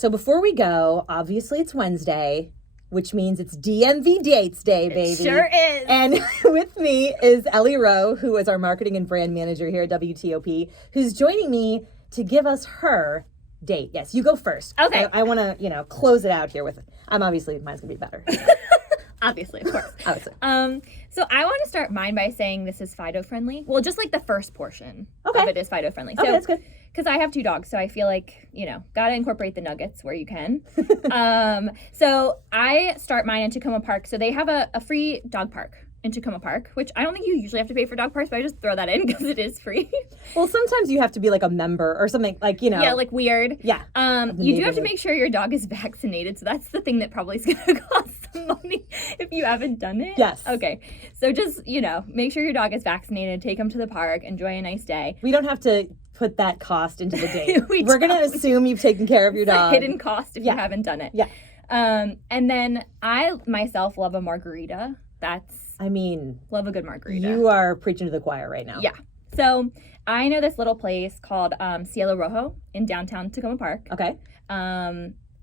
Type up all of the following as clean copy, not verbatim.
So before we go, obviously it's Wednesday, which means it's DMV Dates Day, baby. It sure is. And with me is Elly Rowe, who is our marketing and brand manager here at WTOP, who's joining me to give us her date. Yes, you go first. Okay. I want to, close it out here with, obviously mine's going to be better. Obviously, of course. Obviously. So I want to start mine by saying this is Fido friendly. Well, just like the first portion of it is Fido friendly. Okay, that's good. Because I have 2 dogs, so I feel like, gotta incorporate the nuggets where you can. So I start mine in Takoma Park. So they have a free dog park in Takoma Park, which I don't think you usually have to pay for dog parks, but I just throw that in because it is free. Well, sometimes you have to be like a member or something like, Yeah, like weird. Yeah. You do have to make sure your dog is vaccinated. So that's the thing that probably is going to cost some money if you haven't done it. Yes. Okay. So just, make sure your dog is vaccinated, take them to the park, enjoy a nice day. We don't have to put that cost into the date. We're going to don't. Assume you've taken care of your It's dog. a hidden cost if you haven't done it. Yeah. And then I myself love a margarita. Love a good margarita. You are preaching to the choir right now. Yeah. So I know this little place called Cielo Rojo in downtown Takoma Park. Okay.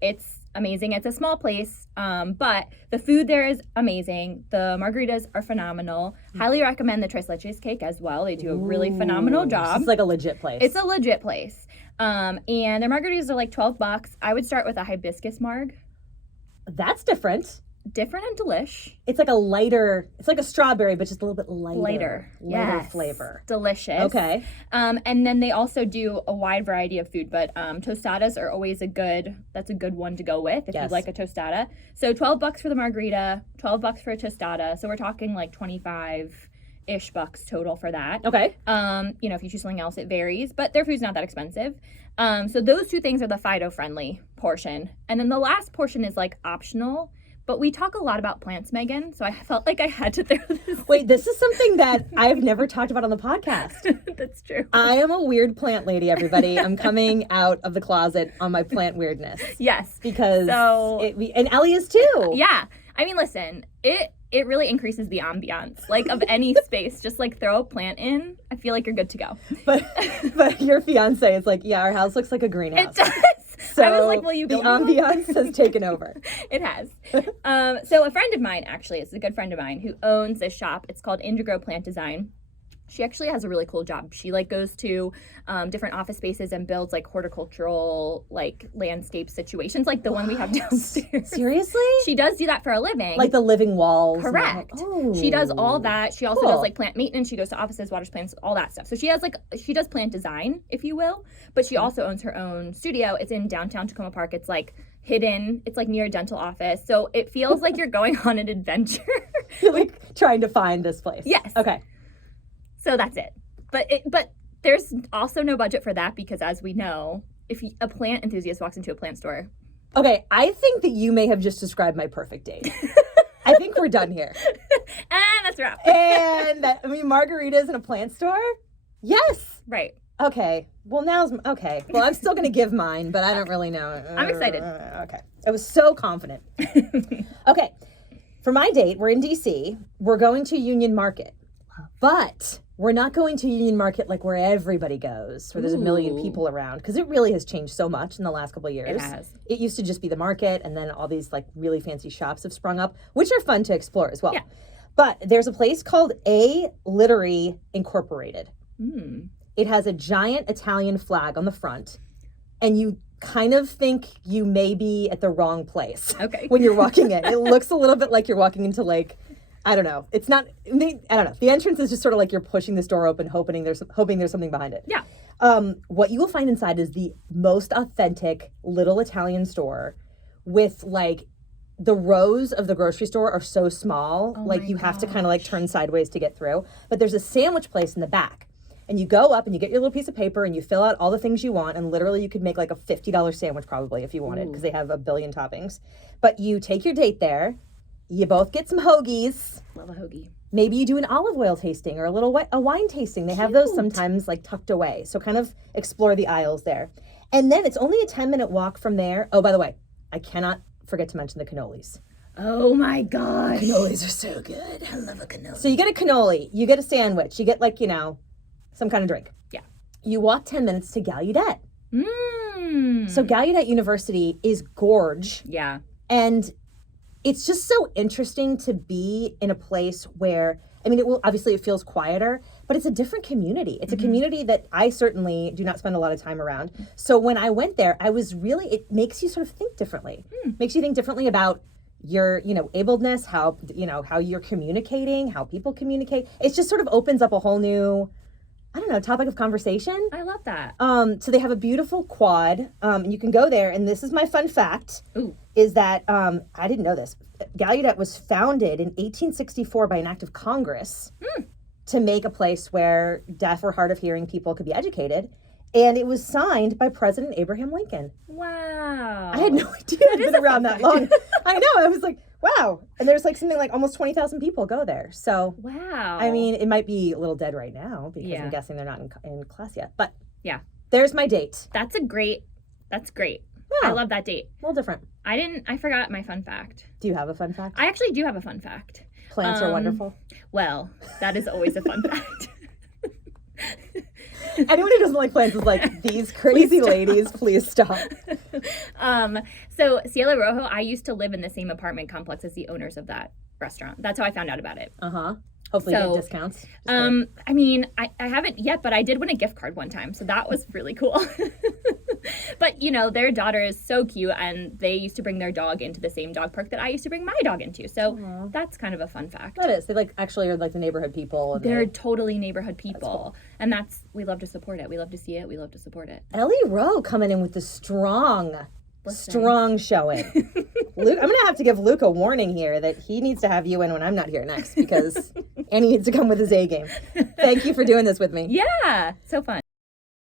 It's amazing. It's a small place, but the food there is amazing. The margaritas are phenomenal. Highly recommend the Tres Leches cake as well. They do a really phenomenal job. It's like a legit place. It's a legit place. And their margaritas are like $12. I would start with a hibiscus marg. That's different. Different and delish. It's like it's like a strawberry, but just a little bit lighter. Lighter Yes. flavor. Delicious. Okay. And then they also do a wide variety of food, but tostadas are always that's a good one to go with if you like a tostada. So $12 for the margarita, $12 for a tostada. So we're talking like 25-ish bucks total for that. Okay. If you choose something else, it varies, but their food's not that expensive. So those 2 things are the Fido friendly portion. And then the last portion is like optional. But we talk a lot about plants, Megan, so I felt like I had to throw this. Wait, this is something that I've never talked about on the podcast. That's true. I am a weird plant lady, everybody. I'm coming out of the closet on my plant weirdness. Yes. Because and Elly is too. Yeah. Listen, it really increases the ambiance, like, of any space. Just, like, throw a plant in. I feel like you're good to go. But your fiance is like, yeah, our house looks like a greenhouse. It does. So I was like, will you the build one? ambiance has taken over. It has. So a friend of mine, actually, it's a good friend of mine, who owns this shop. It's called Indigo Plant Design. She actually has a really cool job. She goes to different office spaces and builds horticultural landscape situations like the one we have downstairs. Seriously? She does do that for a living. Like the living walls. Correct. She does all that. She also does plant maintenance. She goes to offices, waters plants, all that stuff. So she does plant design, if you will, but she also owns her own studio. It's in downtown Takoma Park. It's hidden. It's near a dental office. So it feels like you're going on an adventure. You're trying to find this place. Yes. Okay. So that's it. But there's also no budget for that because, as we know, if a plant enthusiast walks into a plant store. Okay, I think that you may have just described my perfect date. I think we're done here. And that's a wrap. And margaritas in a plant store? Yes. Right. Okay. Well, okay. Well, I'm still going to give mine, but I don't really know. I'm excited. Okay. I was so confident. Okay. For my date, we're in D.C. We're going to Union Market. But we're not going to Union Market where everybody goes, where there's a million people around, because it really has changed so much in the last couple of years. It has. It used to just be the market, and then all these really fancy shops have sprung up, which are fun to explore as well. Yeah. But there's a place called A Littery Incorporated. It has a giant Italian flag on the front, and you kind of think you may be at the wrong place. Okay. When you're walking in. It looks a little bit like you're walking into I don't know. It's not. I don't know. The entrance is just sort of you're pushing this door open, hoping there's something behind it. Yeah. What you will find inside is the most authentic little Italian store, with the rows of the grocery store are so small, you have to kind of turn sideways to get through. But there's a sandwich place in the back, and you go up and you get your little piece of paper and you fill out all the things you want, and literally you could make a $50 sandwich probably if you wanted, because they have a billion toppings. But you take your date there. You both get some hoagies. Love a hoagie. Maybe you do an olive oil tasting or a wine tasting. They have those sometimes tucked away. So kind of explore the aisles there. And then it's only a 10-minute walk from there. Oh, by the way, I cannot forget to mention the cannolis. Oh my gosh. Cannolis are so good. I love a cannoli. So you get a cannoli, you get a sandwich, you get some kind of drink. Yeah. You walk 10 minutes to Gallaudet. So Gallaudet University is gorge. Yeah. And it's just so interesting to be in a place where, I mean, it feels quieter, but it's a different community. It's a community that I certainly do not spend a lot of time around. So when I went there, it makes you sort of think differently. Makes you think differently about your, ableness, how you're communicating, how people communicate. It just sort of opens up a whole new, topic of conversation. I love that. So they have a beautiful quad. And you can go there, and this is my fun fact. Ooh. Is that, I didn't know this. Gallaudet was founded in 1864 by an act of Congress to make a place where deaf or hard of hearing people could be educated. And it was signed by President Abraham Lincoln. Wow. I had no idea it had been around that long. I know. I was like, wow. And there's something like almost 20,000 people go there. So, wow. I mean, it might be a little dead right now because Yeah. I'm guessing they're not in class yet. But yeah, there's my date. That's great. Yeah. I love that date. A little different. I forgot my fun fact. Do you have a fun fact? I actually do have a fun fact. Plants are wonderful. Well, that is always a fun fact. Anyone who doesn't like plants is like, these crazy ladies, please stop. So Cielo Rojo, I used to live in the same apartment complex as the owners of that restaurant. That's how I found out about it. Hopefully you get discounts. I mean, I haven't yet, but I did win a gift card one time, so that was really cool. But, their daughter is so cute, and they used to bring their dog into the same dog park that I used to bring my dog into. So that's kind of a fun fact. That is. They actually are the neighborhood people. And They're totally neighborhood people. Cool. And we love to support it. We love to see it. We love to support it. Elly Rowe coming in with the strong showing. Luke, I'm going to have to give Luke a warning here that he needs to have you in when I'm not here next because Annie needs to come with his A game. Thank you for doing this with me. Yeah, so fun.